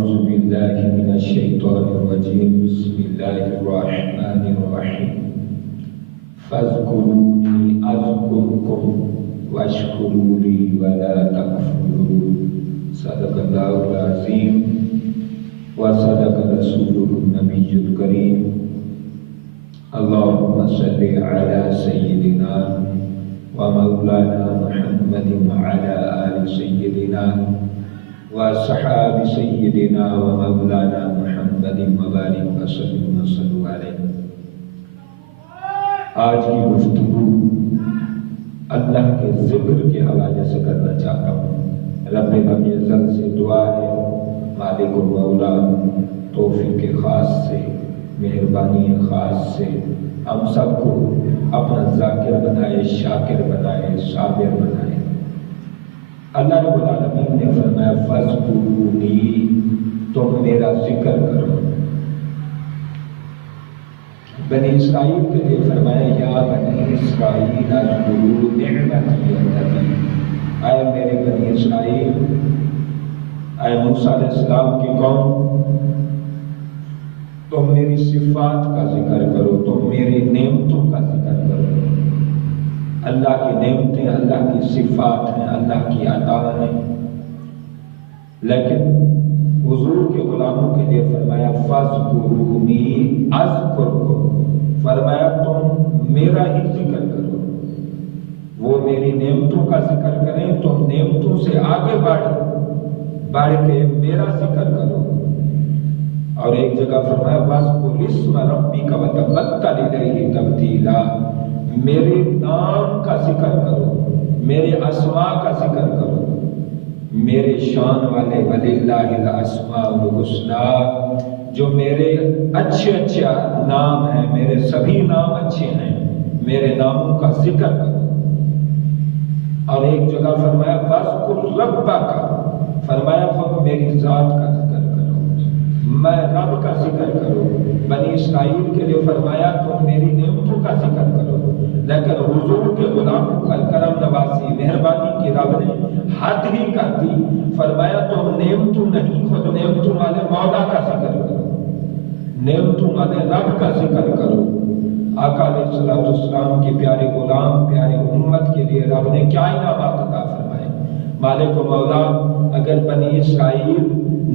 أعوذ بالله من الشيطان الرجيم بسم الله الرحمن الرحيم فاذكروني أذكركم واشكروا لي ولا تكفرون صدق الله العظيم وصدق رسوله النبي الكريم اللهم صل على سيدنا ومولانا محمد وعلى آل سيدنا وصحاب سیدنا و مولانا محمد مبارک وسلم وصلو علیہ۔ آج کی گفتگو اللہ کے ذکر کے حوالے سے کرنا چاہتا ہوں۔ رب العزت سے دعا ہے مالک و مولا توفیق خاص سے مہربانی خاص سے ہم سب کو اپنا ذاکر بنائے، شاکر بنائے، صابر بنائے۔ اللہ رب العالمین نے فرمایا فاذکرونی، تم میرا ذکر کرو۔ بنی اسرائیل کے لیے فرمایا یا بنی اسرائیل اذکروا نعمتی التي، اے میرے بنی اسرائیل، اے موسیٰ علیہ السلام کی قوم، تم میری صفات کا ذکر کرو، تم میری نعمتوں کا ذکر کرو۔ اللہ کی نعمتیں اللہ کی صفات ہیں، اللہ کی عطا ہیں، لیکن حضور کے غلاموں کے لیے فرمایا فاذکرونی اذکرکم، فرمایا تم میرا ہی ذکر کرو۔ وہ میری نعمتوں کا ذکر کریں، تم نعمتوں سے آگے بڑھ کے میرا ذکر کرو۔ اور ایک جگہ فرمایا واذکر اسم ربک وتبتل الیہ تبتیلا، میرے نام کا ذکر کرو، میرے اسماء کا ذکر کرو، میرے شان والے وللہ الاسماء الحسنی، جو میرے اچھے نام ہیں، میرے سبھی نام اچھے ہیں، میرے ناموں کا ذکر کرو۔ اور ایک جگہ فرمایا واذکر ربک، فرمایا میری ذات کا ذکر کرو، میں رب کا ذکر کرو۔ بنی اسرائیل کے لیے فرمایا تم میری نعمتوں کا ذکر کرو، لیکن حضور کے غلاموں کا کرم نوازی مہربانی کی رب نے حد ہی کر دی، فرمایا تم نعمتوں نہیں، خود نعمتوں والے مولا کا ذکر کرو، نعمتوں والے رب کا ذکر کرو۔ آقا علیہ السلام کے پیارے غلام، پیارے امت کے لیے رب نے کیا انعامات عطا فرمائے۔ مالک و مولا اگر بنی اسرائیل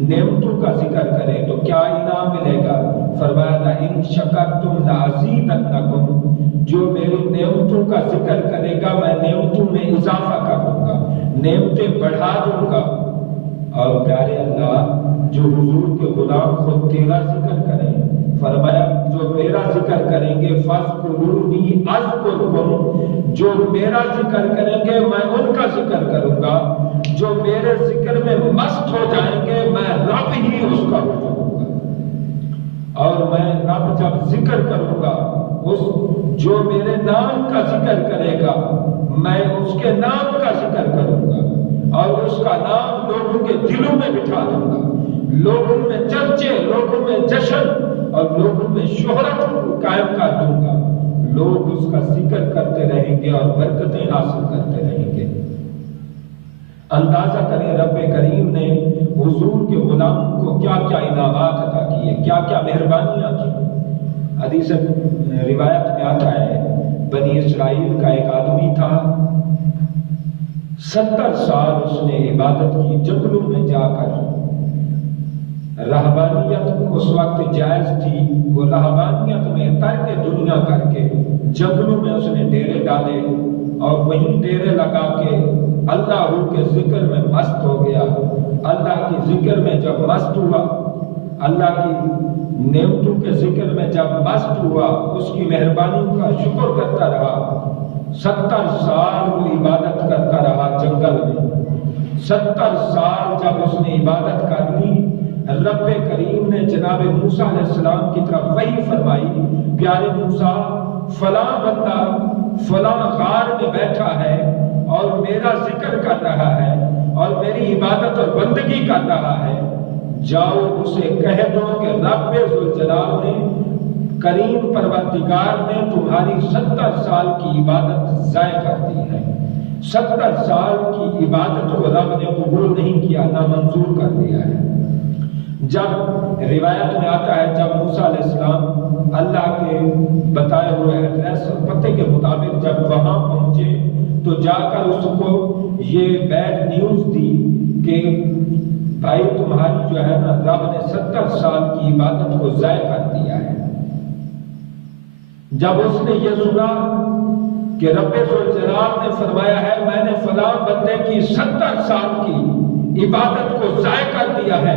نعمتوں کا ذکر کریں تو کیا انعام ملے گا؟ فرمایا لئن شکرتم لأزیدنکم، جو میری نعمتوں کا ذکر کرے گا میں نعمتوں میں اضافہ کر دوں گا، نعمتیں بڑھا دوں گا۔ اور پیارے اللہ جو حضور کے غلام خود تیرا ذکر کریں، فرمایا جو میرا ذکر کریں گے فاذکرونی اذکرکم، جو میرا ذکر کریں گے میں ان کا ذکر کروں گا، جو میرے ذکر میں مست ہو جائیں گے میں رب ہی اس کا ہو جاؤں گا۔ اور میں رب جب ذکر کروں گا، جو میرے نام کا ذکر کرے گا میں اس کے نام کا ذکر کروں گا، اور اس کا نام لوگوں کے دلوں میں بٹھا دوں گا، لوگوں میں چرچے، لوگوں میں جشن اور لوگوں میں شہرت قائم کر دوں گا۔ لوگ اس کا ذکر کرتے رہیں گے اور برکتیں حاصل کرتے رہیں گے۔ اندازہ کریں رب کریم نے حضور کے غلاموں کو کیا کیا انعامات عطا کیے، کیا کیا مہربانیاں کی۔ حدیث روایت میں آتا ہے بنی اسرائیل کا ایک آدمی تھا، 70 سال اس نے عبادت کی جنگلوں میں جا کر۔ رہبانیت اس وقت جائز تھی، وہ رہبانیت میں ترک دنیا کر کے جنگلوں میں اس نے ڈیرے ڈالے اور وہیں ڈیرے لگا کے اللہ کے ذکر میں مست ہو گیا۔ اللہ کی ذکر میں جب مست ہوا، اللہ کی نعمتوں کے ذکر میں جب مست ہوا، اس کی مہربانیوں کا شکر کرتا رہا۔ 70 سال وہ عبادت کرتا رہا جنگل میں۔ 70 سال جب اس نے عبادت کر لی، رب کریم نے جناب موسیٰ علیہ السلام کی طرف وحی فرمائی، پیارے موسیٰ فلاں بندہ فلاں غار میں بیٹھا ہے اور میرا ذکر کر رہا ہے اور میری عبادت اور بندگی کر رہا ہے، جاؤ اسے کہہ دو کہ رب ذوالجلال نے، کریم پروردگار نے تمہاری 70 سال کی عبادت ضائع کر دی ہے۔ 70 سال کی عبادت کو رب نے قبول نہیں کیا، نامنظور کر دیا ہے۔ جب روایت میں آتا ہے جب موسیٰ علیہ السلام اللہ کے بتائے ہوئے ایڈریس اور پتے کے مطابق جب وہاں پہنچے تو جا کر اس کو یہ بیڈ نیوز دی کہ بھائی تمہاری جو ہے نا رب نے 70 سال کی عبادت کو ضائع کر دیا ہے۔ جب اس نے یہ سنا کہ رب ذوالجلال نے فرمایا ہے میں نے فلاں بندے کی 70 سال کی عبادت کو ضائع کر دیا ہے،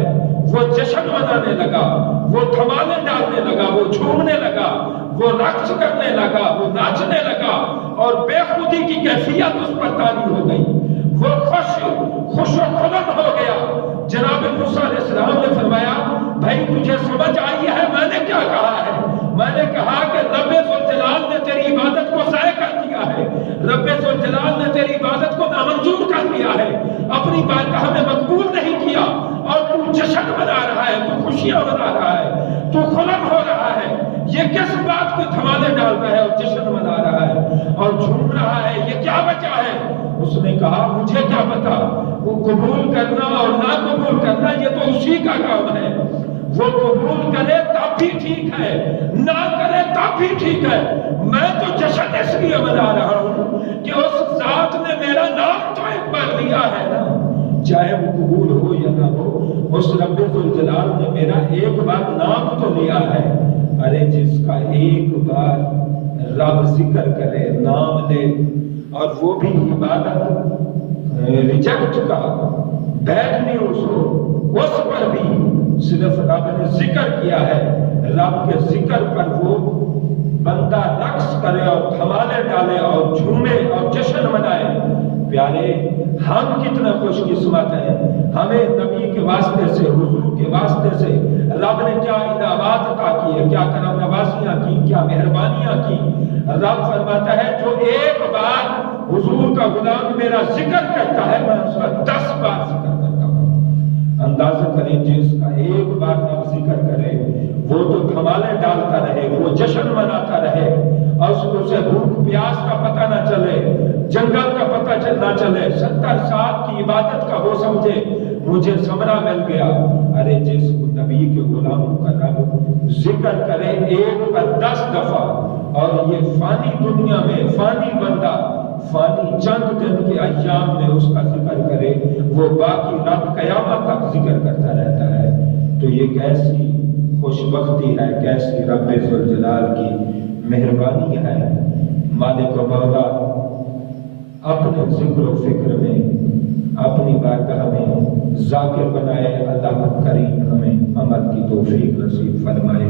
وہ جشن منانے لگا، وہ دھمالے ڈالنے لگا، وہ جھومنے لگا، وہ رقص کرنے لگا، وہ ناچنے لگا اور بے خودی کی کیفیت اس پر طاری ہو گئی، وہ خوش و خرم ہو گیا۔ جناب موسیٰ علیہ السلام نے فرمایا بھائی تجھے سمجھ آئی ہے میں نے کیا کہا ہے؟ میں نے کہا کہ رب ذوالجلال نے تیری عبادت کو ضائع کر دیا ہے، رب ذوالجلال نے تیری عبادت کو نامنظور کر دیا ہے، اپنی بارگاہ میں مقبول نہیں کیا، اور تو جشن منا رہا ہے، تو خوشیاں منا رہا ہے، تو خرم ہو رہا ہے، یہ کس بات کو دھمالے ڈال رہا ہے اور جشن منا رہا ہے اور جھوم رہا ہے، یہ کیا وجہ ہے؟ اس نے کہا مجھے کیا پتا، وہ قبول کرنا اور نہ قبول کرنا یہ تو اسی کا کام ہے، وہ قبول کرے تب بھی ٹھیک ہے، نہ کرے تب بھی ٹھیک ہے، میں تو جشن اس لیے منا رہا ہوں کہ اس ذات نے میرا نام تو ایک بار لیا ہے نا، چاہے وہ قبول ہو یا نہ ہو، اس رب ذوالجلال نے میرا ایک بار نام تو لیا ہے۔ ارے جس کا ایک بار رب ذکر کرے، نام لے، اور وہ بھی عبادت ریجیکٹ کا بیڈ نیوز ہو، اس پر بھی صرف رب نے ذکر کیا ہے، رب کے ذکر پر وہ بندہ رقص کرے اور دھمالے ڈالے اور جھومے اور جشن منائے۔ پیارے ہم کتنا خوش قسمت ہیں، ہمیں نبی کے واسطے سے، حضور کے واسطے سے رب نے کیا انعامات عطا کیے، کیا کرم نوازیاں کی، کیا مہربانیاں کی۔ رب فرماتا ہے جو ایک بار حضور کا غلام میرا ذکر کرتا ہے میں اس کا 10 بار ذکر کرتا ہوں۔ اندازہ کریں جس کا ایک بار رب ذکر کرے وہ تو دھمالے ڈالتا رہے، وہ جشن مناتا رہے، اور اسے بھوک پیاس کا پتہ نہ چلے، جنگل کا پتہ نہ چلے، 70 سال کی عبادت کا وہ سمجھے مجھے ثمرہ مل گیا۔ ارے جس نبی کے غلاموں کا رب ذکر کرے ایک پر 10 دفعہ، اور یہ فانی دنیا میں فانی بندہ فانی چند دن کے ایام میں اس کا ذکر کرے، وہ باقی رات قیامت تک ذکر کرتا رہتا ہے، تو یہ کیسی خوش بختی ہے، کیسی رب ذوالجلال کی مہربانی ہے۔ مالک و مولا اپنے ذکر و فکر میں، اپنی بارگاہ میں ذاکر بنائے، اللہ کریم ہمیں عمل کی توفیق نصیب فرمائے۔